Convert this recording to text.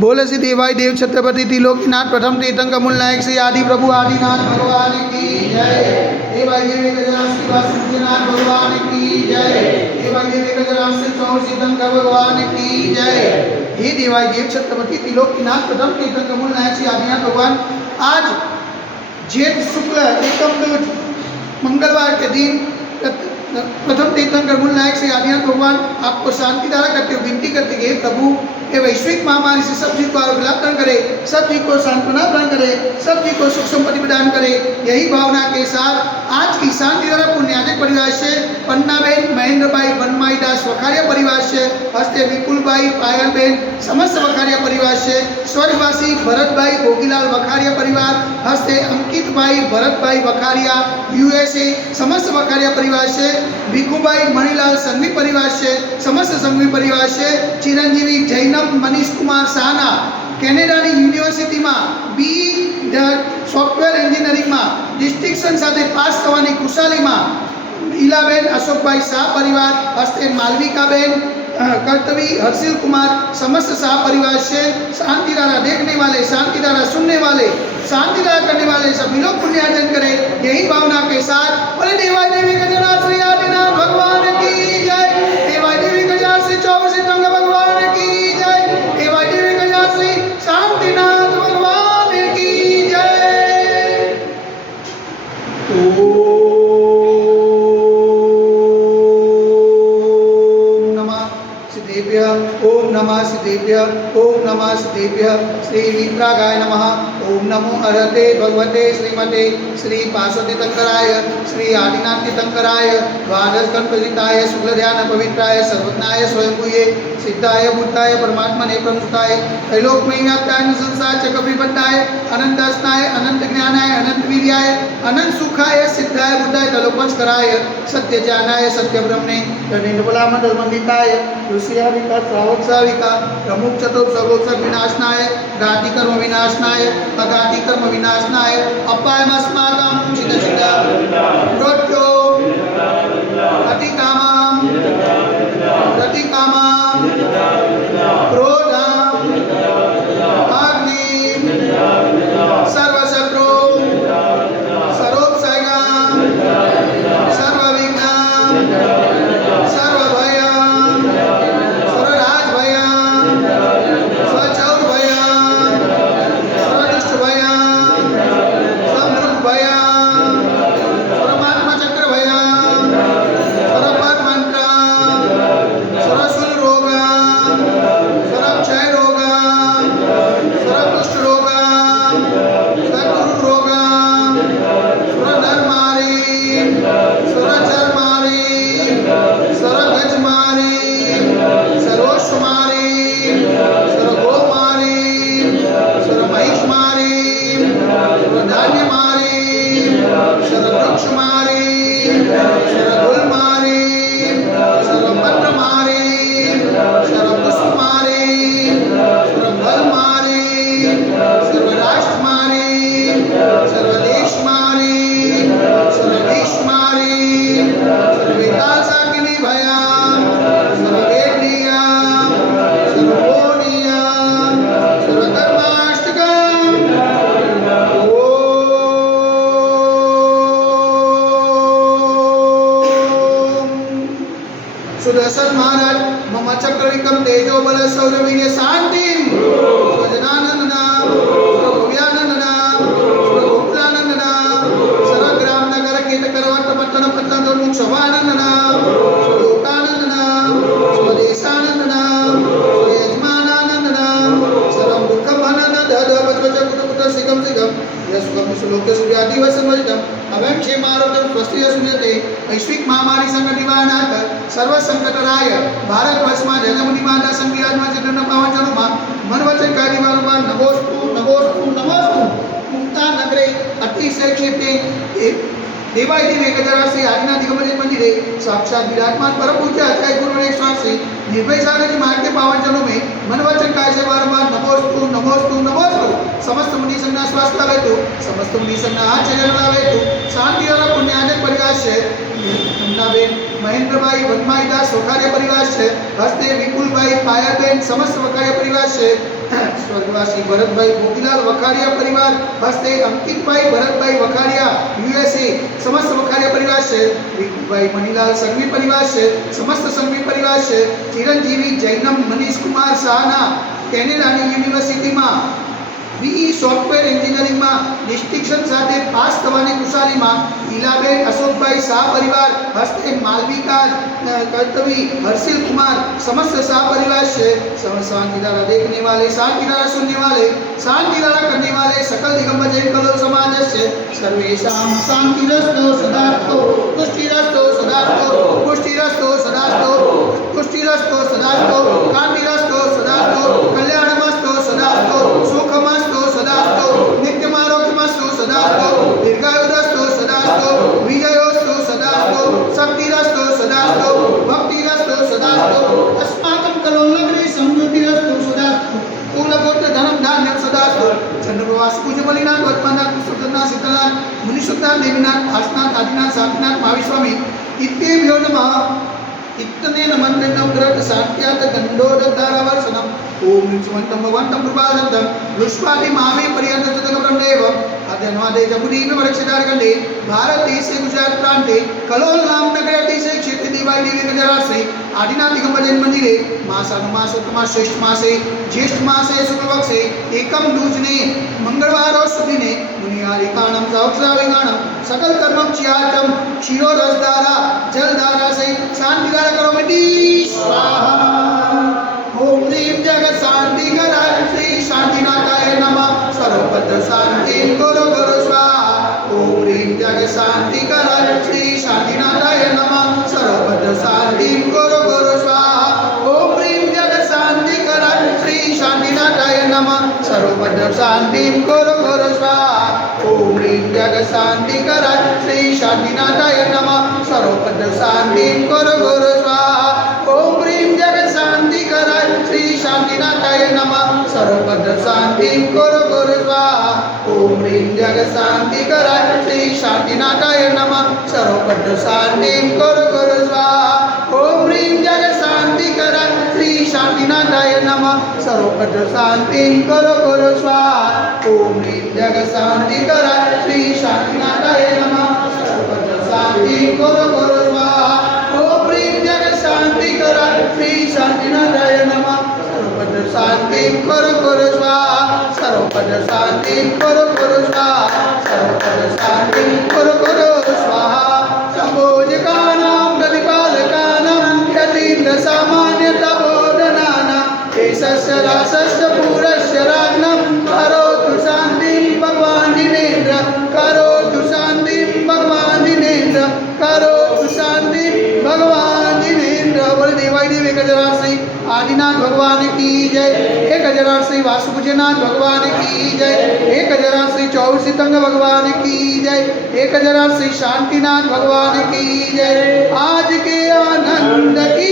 बोले श्री देवाई देव छत्रपति त्रिलोकीनाथ प्रथम तीर्थंकर मूल नायक श्री आदि प्रभु आदिनाथ भगवान की जय। देवाई देव गजराज श्री वासुदेवनाथ भगवान की जय। देवाई देव गजराज श्री चौर तीर्थंकर भगवान की जय। हे देवाई देव छत्रपति त्रिलोकीनाथ प्रथम तीर्थंकर मूल नायक श्री आदिनाथ भगवान, आज जेठ शुक्ल एकम दूज मंगलवार के दिन प्रथम तीर्थंकर मूल नायक श्री आदिनाथ भगवान आपको शांति धारा करते हुए विनती करते हैं, प्रभु ये वैश्विक महामारी से सब जी को आरोग्य लाभ प्रदान करे, सब जी को सांत्वना प्रदान करे, सब जी को सुख संपत्ति प्रदान करे। यही भावना के साथ आज की शांति धारा पुण्याजक परिवार से पन्नाबेन महेंद्र भाई बनमाई दास वखारिया परिवार से हस्ते विपुल भाई पायल बेन समस्त वखारिया परिवार से स्वर्गवासी भरत भाई भोगीलाल वखारिया परिवार हस्ते अंकित भाई भरत भाई वखारिया यूएसए समस्त वखारिया परिवार से भिखू भाई मणिलाल संघवी परिवार से समस्त संघवी परिवार से चिरंजीवी जैनम मनीष कुमार साना कैनेडा यूनिवर्सिटी में बी सॉफ्टवेर एंजीनियरिंग में डिस्टिंक्शन साथे पास थवानी खुशाली में ईलाबेन अशोक भाई शाह परिवार हस्ते मालविका बेन कर्तवी हर्षिल कुमार समस्त शाह परिवार से शांति धारा देखने वाले, शांति धारा सुनने वाले, शांति धारा करने वाले सभी लोग पुण्यार्जन करें। यही भावना के साथ बोले देवाई देवी गजराज श्री आदिनाथ भगवान की जय। देवाई देवी गजराज श्री चौर तीर्थंकर भगवान की जय। देवाई देवी गजराज श्री शांतिनाथ भगवान की जय। ओम नमः सिद्धेभ्य, ओम नमः सिद्धेभ्य। श्री वीतरागाय नमः। ओम नमो अरहते भगवते श्रीमते श्री पार्वती तीर्थंकराय श्री आदिनाथ तीर्थंकराय द्वादश गणपतिताय शुक्लध्यान पवित्राय सर्वज्ञाय स्वयंभूये सिद्धाय बुद्धाय परमात्मने प्रमुखाय त्रैलोक्यमय व्याप्ताय संसार चक्रविबद्धाय अनंत अस्नाय अनंत ज्ञानाय अनंत वीर्याय अनंत सुखाय सिद्धाय बुद्धाय तलोपस्कराय सत्य ज्ञानाय सत्य ब्रह्मणे निर्मला मंडल मंडिताय ऋषियाविका श्रावक साविका प्रमुख चतुर्थ सर्वोत्सव विनाशनाय घाटी कर्म विनाशनाय अघाटी कर्म विनाशनाय अपायमस्माकं चिद चिद मृत्यो अतिकामं प्रतिकामं क्रोधं अग्नि सर्वशत्रु सर्वोपसर्गं सर्वविघ्नं सर्वभयं सर्वराजभयं स्वचौरभयं सर्वदुष्टभयं समृद्धभयं परमात्मचक्रभयं सर्वपदमन्त्रं सर्वशूलरोगं सर्वक्षयरोगं सर्वकुष्ठरोगं सर्वगुरुरोगं सर्वधर्मारी सर्वचर्मारी सर्वगजमारी सर्वोष्मारी सर्वगोमारी सर्वमहिषमारी सर्वधान्यमारी सर्ववृक्षमारी सर्वगुलमारी सर्वपत्रमारी सर्वपुष्पमारी सर्वफलमारी सर्वराष्ट्रमारी सर्वदेशमारी सर्वदेशमारी सर्वविकासाकिनी भयं सर्ववेदनीयं सर्वोनीयं सर्वकर्माष्टकं सुदर्शन महाराज मम चक्रविक्रम तेजो बल शौर्यवीर्य शांतिं स्वजनानंदनाम सर्वभव्यानंदनाम सर्वगोकुलानंदनाम सर्वग्राम नगर कीट करवट पत्तन पत्तन दुर्मुख शोभानंदनाम स्वलोकानंदनाम स्वदेशानंदनाम स्वयजमानानंदनाम सर्वं दुःखं हनन दद वज्वज कुटकुट सिगम सिगम यस्कम सुलोक्य सूर्यादि वसंवजितम अभयं क्षेमारोग्यं स्वस्ति सुनियते वैश्विक महामारी संकट निवारणार्थ सर्व संकटराय भारत वर्ष में जगमुनि माता संग विराजमान जगन्नाथ पावन चरणों में मन वचन कार्य वारंवार नमोस्तु नमोस्तु नमोस्तु मुक्ता नगरे अतिशय क्षेत्रे देवाई देवी गजराज श्री आदिनाथ दिगंबर मंदिरे साक्षात विराजमान परम पूज्य आचार्य गुरुदेव स्वामी निर्भय सागर जी महाराज के पावन चरणों में मन वचन कार्य से वारंवार नमोस्तु नमोस्तु नमोस्तु समस्त मुनि संघ स्वास्थ्य लाभेतु समस्त मुनि संघ आचरण लाभेतु शांति और पुण्याजक परिवार से महेंद्र भाई वनमाई दास वखारिया परिवार से हस्ते विपुल भाई पायाबेन समस्त वखारिया परिवार से स्वर्गवासी भरतभाई मोतीलाल वखारिया परिवार हस्ते अंकितभाई भरतभाई वखारिया USA समस्त वखारिया परिवार से विकुभाई मणिलाल संघवी परिवार से समस्त संघवी परिवार से चिरंजीवी जैनम मनीष कुमार शाहना कैनेडा यूनिवर्सिटी में BE સોફ્ટવેર એન્જિનિયરિંગમાં ડિસ્ટિંક્શન સાથે પાસ થવાની ખુશાલીમાં ઈલાબેન અશોકભાઈ શાહ પરિવાર હસ્તે માલવિકા કર્તવી हर्षिल कुमार समस्त शाह परिवार से शांतिधारा देखने वाले शांतिधारा सुनने वाले शांतिधारा करने वाले सकल दिगंबर जैन कलोल समाज से सर्वेषां शांतिरस्तो सदास्तो पुष्टिरस्तो सदास्तो पुष्टिरस्तो सदास्तो पुष्टिरस्तो सदास्तो कांतिरस्तो सदास्तो कल्याणमस्तो सदास्तो सुखमस्तो सदास्तो नित्यमारोग्यमस्तु सदास्तो दीर्घायुरस्तु सदास्तो विजयोस्तु सदास्तो शक्तिरस्तु सदास्तो भक्तिरस्तु सदास्तो अस्माकं कलोलनगरे समृद्धिरस्तु सदास्तो कुलगोत्र धनम धान्यम सदास्तो चंद्रप्रवास पूज्य बलिनाथ वर्तमाननाथ सुदर्शनाथ शीतलनाथ मुनिसुतनाथ देवीनाथ भासनाथ आदिनाथ साक्षनाथ महाविस्वामी इत्येभ्यो नमः इत्तनेन मंत्रेण ग्रह शांत्यात दंडोदधारावर्षणम् ओम निचवंतम भगवंतम कृपादंतम रुष्वादि महावे पर्यंत ततः ब्रह्मदेव अध्ययनवादे जमुनीव वृक्षधार खंडे भारत देश से गुजरात प्रांते कलोल नाम नगरे अतिशय क्षेत्र दिवाई देवी गजरासे आदिनाथ दिगंबर जैन मंदिरे मासानुमासोत्तमा श्रेष्ठ मासे ज्येष्ठ मासे शुक्ल पक्षे एकम दूजने मंगलवार और सुदिने मुनिहारिकाणम सहस्राविगाणम सकल कर्मम चियातम क्षीरो रसधारा जलधारा से शांतिधारा करो मिटी स्वाहा ओम ह्रीं जगत शांति कराय श्री शांतिनाथाय नमः सर्वभद्र शांति गुरु गुरु स्वाहा ओम ह्रीं जगत शांति कराय श्री शांतिनाथाय नमः सर्वभद्र शांति गुरु गुरु स्वाहा ओम ह्रीं जगत शांति कराय श्री शांतिनाथाय नमः सर्वभद्र शांति गुरु गुरु स्वाहा ओम ह्रीं जगत शांति कराय श्री शांतिनाथाय नमः सर्वभद्र शांति गुरु गुरु स्वाहा ओम ह्रीं जगत शांति कराय श्री शांतिनाथाय नमः सर्वभद्र शांति गुरु गुरु स्वाहा ओम ह्रीं जगत शांति कराय श्री शांतिनाथाय नमः सर्वभद्र शांति गुरु गुरु स्वाहा ओम ह्रीं जगत शांति कराय श्री शांतिनाथाय नमः सर्वभद्र शांति गुरु गुरु स्वाहा ओम ह्रीं जगत शांति कराय श्री शांतिनाथाय नमः सर्वभद्र शांति गुरु गुरु स्वाहा ओम ह्रीं जगत शांति कराय श्री शांतिनाथाय नमः सर्वभद्र शांति गुरु गुरु स्वाहा सर्वभद्र शांति गुरु गुरु स्वाहा सर्वभद्र शांति गुरु गुरु स्वाहा संभोजकानां गतिपालकानां यतीन्द्र सामान्य तपोधनानां एषस्य रासस्य पूरस्य राज्ञं करोतु शान्तिं भगवान् जिनेन्द्र करोतु शान्तिं भगवान् जिनेन्द्र करोतु शान्तिं भगवान् जिनेन्द्र बोले देवाई देव 1008 श्री आदिनाथ भगवान की जय 1008 श्री वासुपूज्यनाथ भगवान की जय 1008 श्री 24 सितंग भगवान की जय 1008 श्री शांतिनाथ भगवान की जय आज के आनंद की